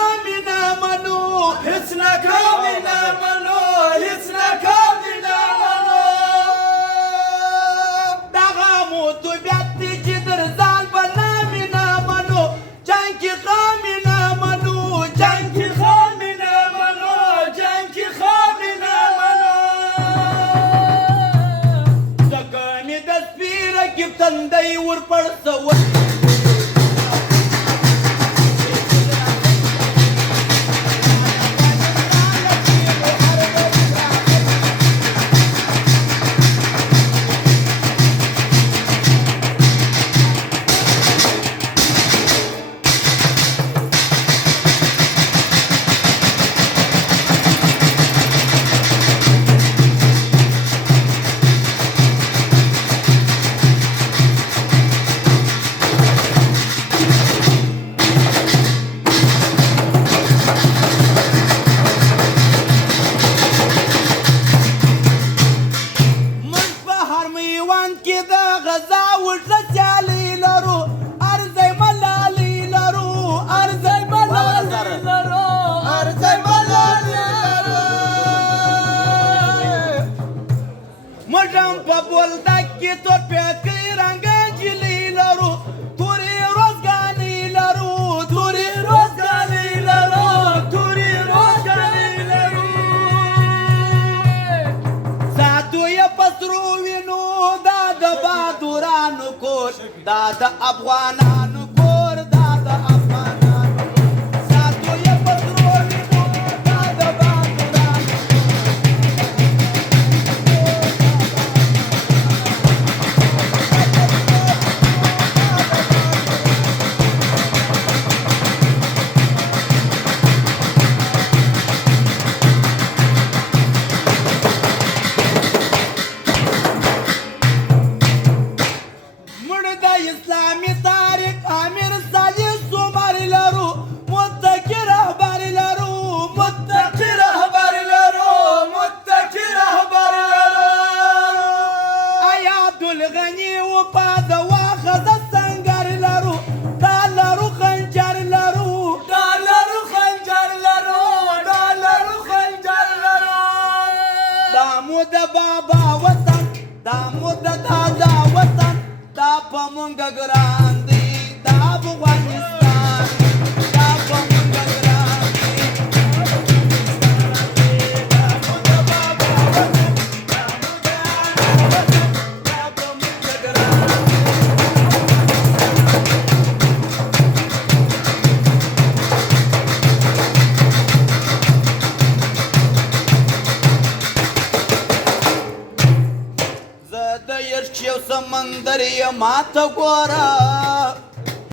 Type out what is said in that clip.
ناکامي نه منو هیڅ ناکامي نه منو هیڅ ناکامي نه منو دغه مو طبیعت دی چې در ځان به نامي نه منو جنګ کې خامي نه منو جنګ کې خامي نه منو جنګ کې خامي نه منو ځکه مې د سپیره کې تندی ورپړسوه دا د افغانانو کور دا د افغانانو ساتو یې پترولي کور دا د بهادرانو اسلامي تاریخ امیر صالح سومر لرو متقی رهبر لرو متقی رهبر لرو متقی رهبر لرو ایاد الغنی و پاد واخذ سنگر لرو دا لرو خنجر لرو دا لرو خنجر لرو دا لرو خنجر لرو دا مود بابا وطن دا مود دادا وطن دا په مونږ ګران دی دا افغانستان دا په مونږ ګران دی دا مونږ بابا وطن دا په مونږ ګران زه د یرچ یو سمندر یم ماته ګوره